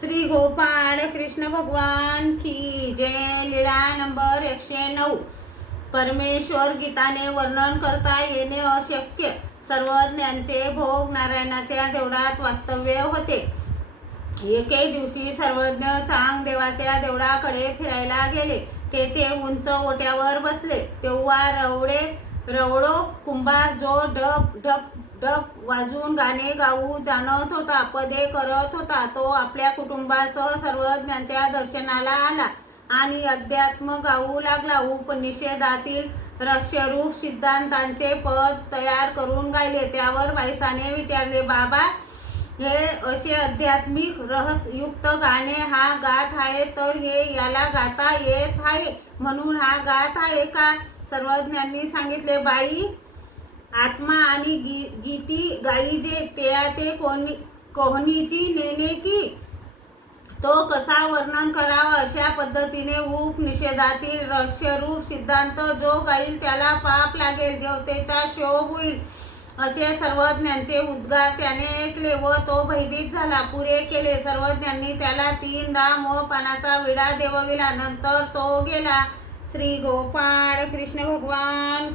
श्री गोपाळ कृष्ण भगवान की जय. लीळा नंबर एकशे नऊ. परमेश्वर गीताने वर्णन करता येणे अशक्य. सर्वज्ञांचे भोग नारायणाच्या देवळात वास्तव्य होते. एके दिवशी सर्वज्ञ चांग देवाच्या देवळाकडे फिरायला गेले. तेथे उंच ओट्यावर बसले. तेव्हा रवडे रवडो कुंभार जो ढप ढप डब वाजून गाणे गाऊ जाणत होता पदे करत होता. तो आपल्या कुटुंबासह सर्वज्ञांच्या दर्शनाला आला आणि अध्यात्म गाऊ लागला. उपनिषेधातील रहस्यरूप सिद्धांतांचे पद तयार करून गायले. त्यावर बाईसाने विचारले बाबा हे असे आध्यात्मिक रहस्ययुक्त गाणे हा गात आहे तर हे याला गाता येत आहे म्हणून हा गात आहे का? सर्वज्ञांनी सांगितले बाई आत्मा आणि गी गीती गाईजे त्या ते कोणी कोहनीची नेणे की? तो कसा वर्णन करावा अशा पद्धतीने उपनिषेधातील रहस्यरूप सिद्धांत जो गाईल त्याला पाप लागेल देवतेचा शोभ होईल असे सर्वज्ञांचे उद्गार त्याने ऐकले व तो भयभीत झाला. पुरे केले. सर्वज्ञांनी त्याला तीनदा मोह पानाचा विडा देवविला. नंतर तो गेला. श्री गोपाळ कृष्ण भगवान